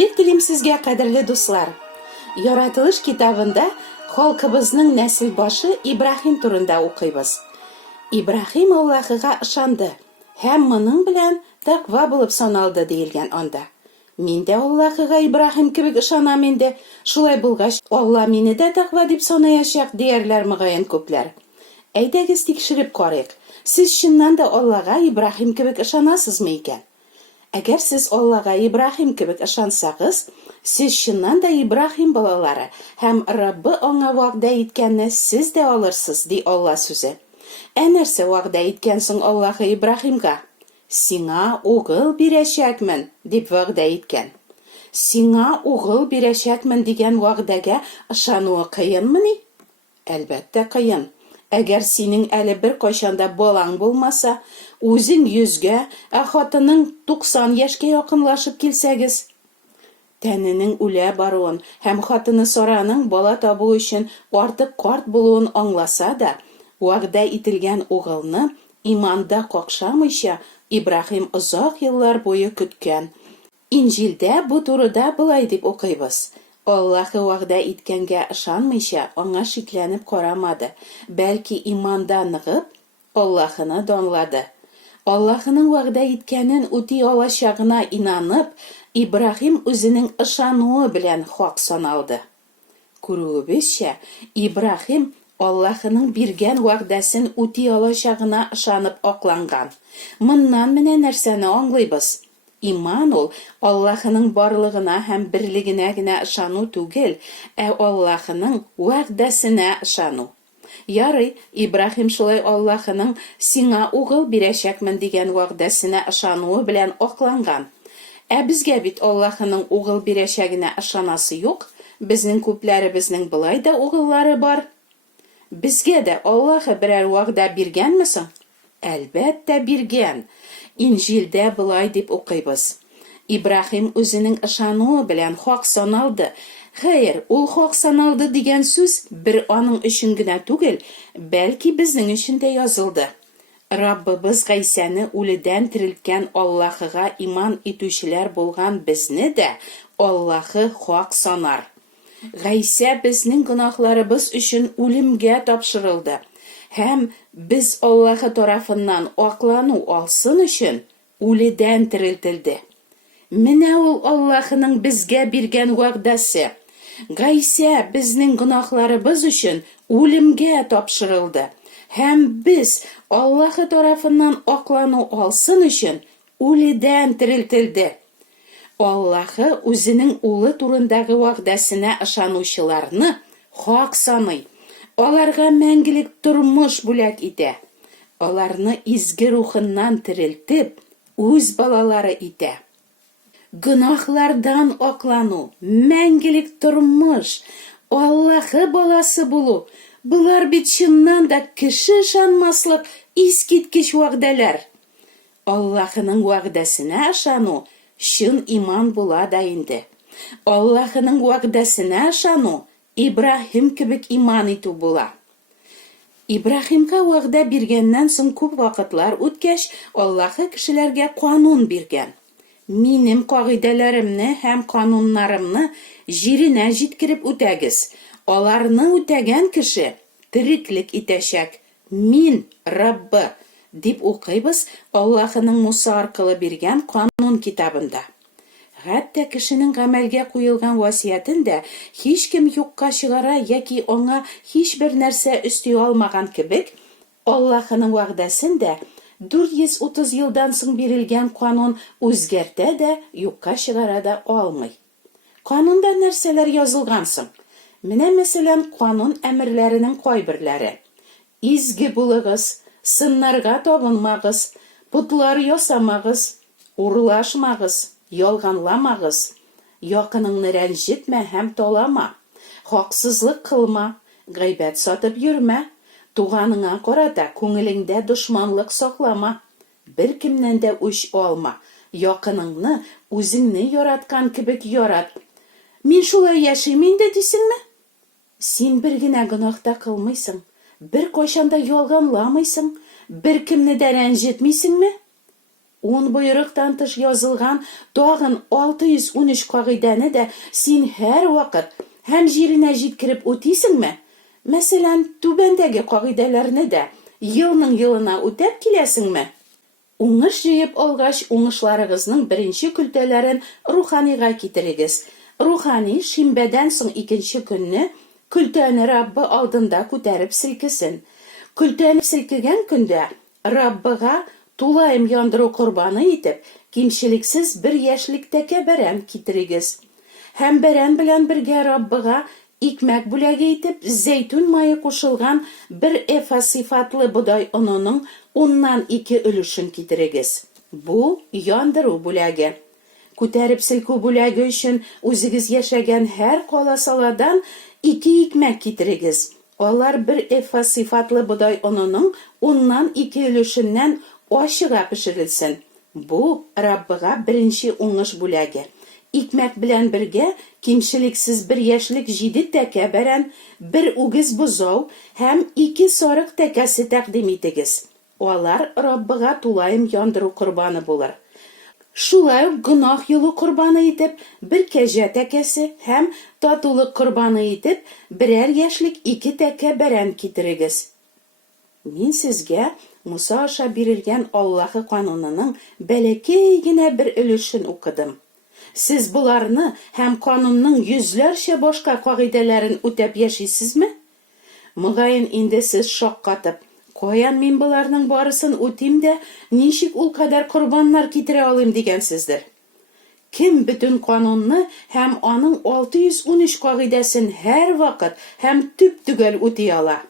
Исәнлек телим сезгә, кадерле дуслар. Яратылыш китабында халкыбызның нәсел башы Ибрахим турында укыйбыз. Ибрахим Аллаһыга ышанды һәм моның белән тәкъва булып саналды диелгән анда. Мин дә Аллаһыга Ибрахим кебек ышанам инде. Шулай булгач, Алла мине дә тәкъва дип санаячак диярләр мөгаен күпләр. Әйдәгез тикшереп карыйк. Сез чыннан да Аллага Ибрахим кебек ышанасызмы икән? Әгәр сез Аллага Ибрахим кебек ышансагыз, сез чыннан да Ибрахим балалары һәм Раббы аңа вәгъдә иткәнне сез дә алырсыз, ди Алла сүзе. Нәрсә вәгъдә иткән соң Аллаһы Ибрахимга? Сиңа угыл бирәчәкмен дип вәгъдә иткән. Сиңа угыл бирәчәкмен дигән вәгъдәгә ышануы кыенмыни? Әлбәттә кыен. Әгәр синең әле бер кайчанда балаң булмаса, үзең 100-гә, хатының 90 яшькә якынлашып килсәгез, тәненең үлә баруын һәм хатыны Сараның бала табу өчен артык карт булуын аңласа да, вәгъдә ителгән угылны иманда какшамыйча Ибрахим озак еллар буе көткән. Инҗилдә бу турыда былай дип укыйбыз. Аллаһы вәгъдә иткәнгә ышанмыйча, аңа шикләнеп карамады, бәлки иманда ныгып, Аллаһыны данлады. Аллаһының вәгъдә иткәнен үти алачагына инанып, Ибрахим үзенең ышануы белән хак саналды. Күрүебезчә, Ибрахим Аллаһының биргән вәгъдәсен үти алачагына ышанып акланган. Моннан менә нәрсәне аңлыйбыз? Иман ул Аллаһының барлыгына һәм берлегенә генә ышану түгел, Аллаһының вәгъдәсенә ышану. Ярый, Ибрахим шулай Аллаһының сиңа угыл бирәчәкмен дигән вәгъдәсенә ышануы белән акланган. Безгә бит Аллаһының угыл бирәчәгенә ышанасы юк. Безнең күпләребезнең былай да угыллары бар. Безгә дә Аллаһы берәр вәгъдә биргәнме соң? Әлбәттә биргән. Инҗилдә былай дип укыйбыз. Ибрахим үзенең ышануы белән хак саналды. Хәер, ул хак саналды дигән сүз бер аның өчен генә түгел, бәлки безнең өчен дә язылды. Раббыбыз Гайсәне үледән терелткән Аллаһыга иман итүчеләр булган безне дә Аллаһы хак санар. Гайсә безнең гөнаһларыбыз өчен үлемгә тапшырылды. Һәм без Аллаһы тарафыннан аклану алсын өчен үледән терелтелде. Менә ул Аллаһының безгә биргән вәгъдәсе. Гайсә безнең гөнаһларыбыз өчен үлемгә тапшырылды. Һәм без Аллаһы тарафыннан аклану алсын өчен үледән терелтелде. Аллаһы үзенең улы турындагы вәгъдәсенә ышанучыларны хак саный. Аларга мәңгелек тормыш бүләк итә. Аларны изге рухыннан терелтеп, үз балалары итә. Гөнаһлардан аклану, мәңгелек тормыш, Аллаһы баласы булу, булар бит чыннан да кеше ышанмаслык искиткеч вәгъдәләр. Аллаһының вәгъдәсенә ышану чын иман була да инде. Аллаһының вәгъдәсенә ышану Ибрахим кебек иман итү була. Ибрахимга вәгъдә биргәннән соң күп вакытлар үткәч, Аллаһы кешеләргә канун биргән. Минем кагыйдәләремне һәм кануннарымны җиренә җиткереп үтәгез. Аларны үтәгән кеше тереклек итәчәк. Мин Раббы дип укыйбыз Аллаһының Муса аркылы биргән канун китабында. Хәтта кешенең гамәлгә куелган васиятен дә һичкем юкка чыгара яки аңа һичбер нәрсә өсти алмаган кебек, Аллаһының вәгъдәсен дә 430 елдан соң бирелгән канун үзгәртә дә юкка чыгара да алмый. Канунда нәрсәләр язылган соң? Менә мәсәлән, канун әмерләренең кайберләре. Изге булыгыз, сыннарга табынмагыз, путлар ясамагыз, урлашмагыз, ялганламагыз, якыныңны рәнҗетмә һәм талама, хаксызлык кылма, гайбәт сатып йөрмә, туганыңа карата күңелеңдә дошманлык саклама, беркемнән дә үч алма, якыныңны үзеңне яраткан кебек ярат. Мин шулай яшим инде дисеңме? Син бер генә гөнаһта кылмыйсың, бер кайчанда ялганламыйсың, беркемне дә рәнҗетмисеңме? 10 боерыктан тыш язылган тагын 613 кагыйдәне дә син һәр вакыт һәм җиренә җиткереп үтисеңме? Мәсәлән, түбәндәге кагыйдәләрне дә елның-елына үтәп киләсеңме? Уңыш җыеп алгач, уңышларыгызның беренче көлтәләрен руханига китерегез. Рухани шимбәдән соң икенче көнне көлтәне Раббы алдында күтәреп селкесен. Көлтәне селкегән көндә Раббыга тулайым яндыру корбаны итеп, кимчелексез 1 яшьлек тәкә бәрән китерегез. Һәм бәрән белән бергә Раббыга икмәк бүләге итеп зәйтүн мае кушылган 1 эфа сыйфатлы бодай онының 10-2 өлешен китерегез. Бу яндыру бүләге. Күтәреп селкү бүләге өчен үзегез яшәгән һәр каласаладан 2 икмәк китерегез. Алар 1 эфа сыйфатлы бодай онының 10-2 өлешеннән ашыга пешерелсен. Бу Раббыга беренче уңыш бүләге. Икмәк белән бергә кимчелексез 1 яшьлек 7 тәкә бәрән, 1 үгез бозау һәм 2 сарык тәкәсе тәкъдим итегез. Алар Раббыга тулайым яндыру корбаны булыр. Шулай ук гөнаһ юлу корбаны итеп 1 кәҗә тәкәсе һәм татулык корбаны итеп 1 яшьлек 2 тәкә бәрән китерегез. Мин сезгә Муса аша бирелгән Аллаһы канунының бәләкәй генә 1 өлешен укыдым. Сез буларны һәм канунның йөзләрчә башка кагыйдәләрен үтәп яшисезме? Мөгаен инде сез шаккатып, каян мин буларның барысын үтим дә, ничек ул кадәр корбаннар китерә алыйм дигәнсездер. Кем бөтен канунны һәм аның 613 кагыйдәсен һәр вакыт һәм төп-түгел үти ала?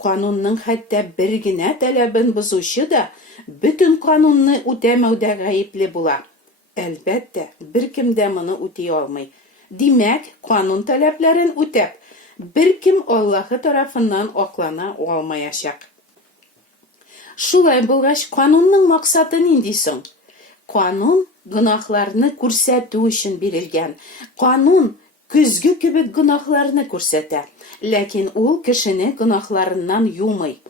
Канунның хәтта 1 генә талабын бозучы да бөтен канунны үтәмәүдә гаепле була. Әлбәттә, беркем дә моны үти алмый. Димәк, канун таләпләрен үтәп, беркем Аллаһы тарафыннан аклана алмаячак. Шулай булгач, канунның максаты нинди соң? Канун гөнаһларны күрсәтү өчен бирелгән. Канун көзге кебек гөнаһларны күрсәтә, ләкин ул кешене гөнаһларыннан юмый.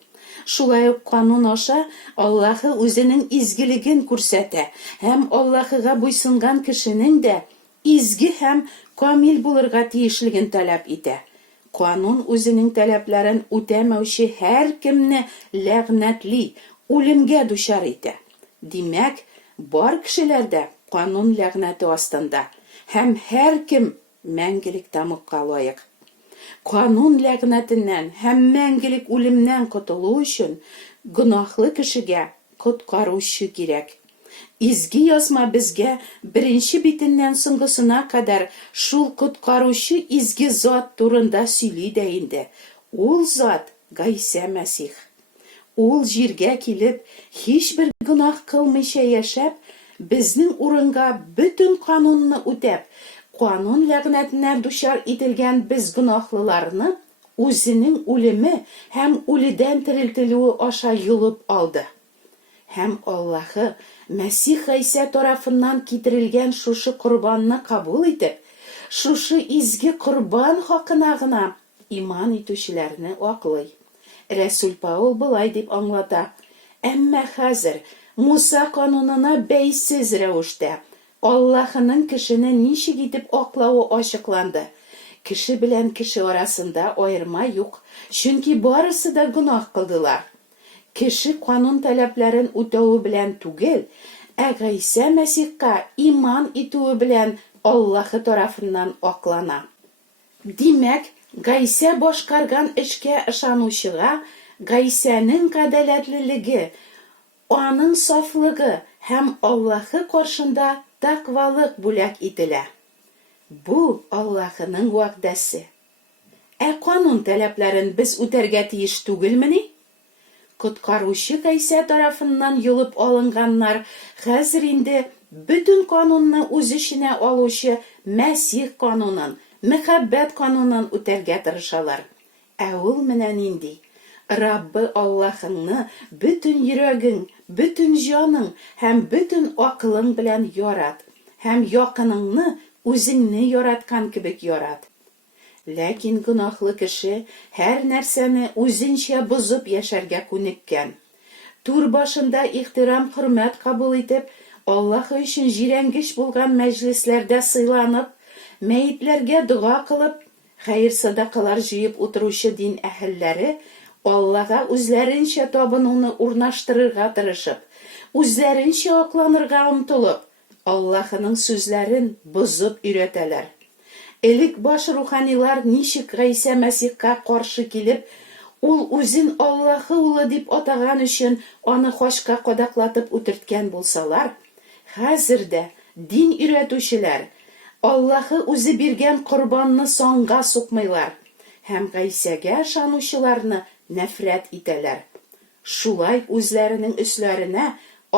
Шулай ук канун аша Аллаһы үзенең изгелеген күрсәтә һәм Аллаһыга буйсынган кешенең дә изге һәм камил булырга тиешлеген таләп итә. Канун үзенең таләпләрен үтәмәүче һәр кемне ләгънәтли, үлемгә дучар итә. Димәк, бар кешеләрдә канун ләгънәте астында һәм һәр кем мәңгелек тамакка лаек. Канун ләгънәтеннән һәм мәңгелек үлемнән котылу өчен гөнаһлы кешегә коткаручы кирәк. Изге язма безгә беренче битеннән соңгысына кадәр шул коткаручы изге зат турында сөйли дә инде. Ул зат Гайса Мәсих. Ул җиргә килеп, һичбер гөнаһ кылмыйча яшәп, безнең урынга бөтен канунны үтәп, канун ләгънәтенә дучар ителгән без гөнаһлыларны үзенең үлеме һәм үледән терелтелүе аша юлып алды. Һәм Аллаһы Мәсих Гайса тарафыннан китерелгән шушы корбанны кабул итеп, шушы изге корбан хакына гына иман итүчеләрне аклый. Рәсүл Паул булай дип аңлата: әмма хәзер Муса канунына бәйсез рәвештә Аллаһының кешене ничек итеп аклавы ачыкланды. Кеше белән кеше арасында аерма юк, чөнки барысы да гөнаһ кылдылар. Кеше канун таләпләрен үтәүе белән түгел, ә Гайса Мәсихка иман итүе белән Аллаһы тарафыннан аклана. Димәк, Гайса башкарган эшкә ышанучыга Гайсаның гадаләтлелеге, аның сафлыгы һәм Аллаһы каршында тақвалык бүләк ителә. Бу Аллаһының вәгъдәсе. Ә канун таләпләрен без үтәргә тиеш түгелмени? Коткаручы Гайса тарафыннан юлып алынганнар хәзер инде бөтен канунны үз эченә алучы Мәсих канунын, мәхәббәт канунын үтәргә тырышалар. Ә ул менә нинди? Раббы Аллаһыңны бөтен йөрәгең, бөтен җаның һәм бөтен акылың белән ярат, һәм якыныңны үзеңне яраткан кебек ярат. Ләкин гөнаһлы кеше һәр нәрсәне үзенчә бозып яшәргә күнеккән. Тур башында ихтирам, хөрмәт кабул итеп, Аллаһ өчен җирәнгеч булган мәҗлесләрдә сыйланып, мәйетләргә дуга кылып, хәйр-садакалар җыеп утыручы дин әһелләре Аллаһка үзләренчә табынуны урнаштырырга тырышып, үзләренчә акланырга омтылып, Аллаһның сүзләрен бозып өйрәтәләр. Элек баш руханилар ничек Гайса Мәсихка каршы килеп, ул үзен Аллаһы улы дип атаган өчен аны хашка кадаклатып үтерткән булсалар, хәзер дә дин өйрәтүчеләр Аллаһы үзе биргән корбанны санга сукмыйлар һәм Гайсәгә ышанучыларны нәфрәт итәләр. Шулай үзләренең өсләренә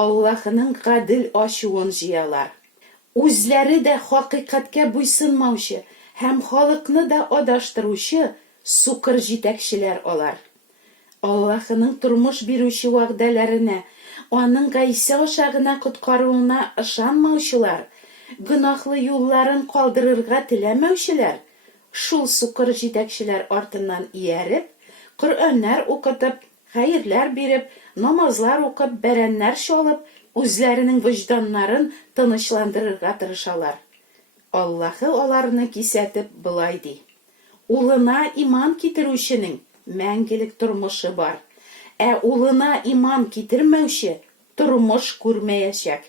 Аллаһның гадел ачуын җыялар. Үзләре дә хакыйкатькә буйсынмаучы һәм халыкны да адаштыручы сукыр җитәкчеләр алар. Аллаһның тормыш бирүче вәгъдәләренә, аның Гайса аша гына коткаруына ышанмаучылар, гөнаһлы юлларын калдырырга теләмәүчеләр, шул сукыр җитәкчеләр артыннан ияреп, Коръәннәр укытып, хәерләр биреп, намазлар укып, бәрәннәр чалып, үзләренең вөҗданнарын тынычландырырга тырышалар. Аллаһы аларны кисәтеп былай ди: улына иман китерүченең мәңгелек тормышы бар, ә улына иман китермәүче тормыш күрмәячәк,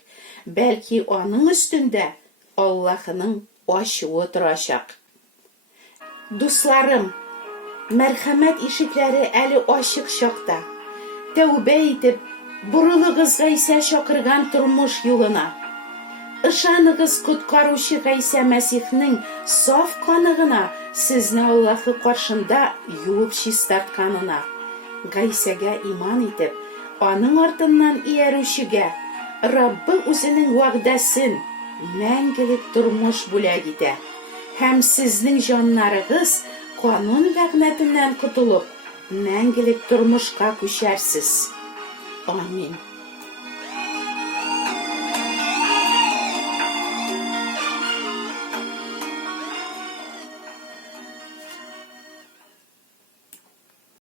бәлки аның өстендә Аллаһның ачуы торачак. Дусларым, мәрхәмәт ишекләре әле ачык чакта. Тәүбә итеп, бурылыгыз Гайса чакырган тормыш юлына. Ышаныгыз коткаручы Гайса Мәсихнең саф каны гына сезне Аллаһы каршында юып чистартканына. Гайсәгә иман итеп, аның артыннан иярүчегә Раббы үзенең вәгъдәсен, мәңгелек тормыш бүләк итә. Һәм сезнең җаннарыгыз канун ләгънәтеннән котылып, мәңгелек тормышка күчәрсез. Амин.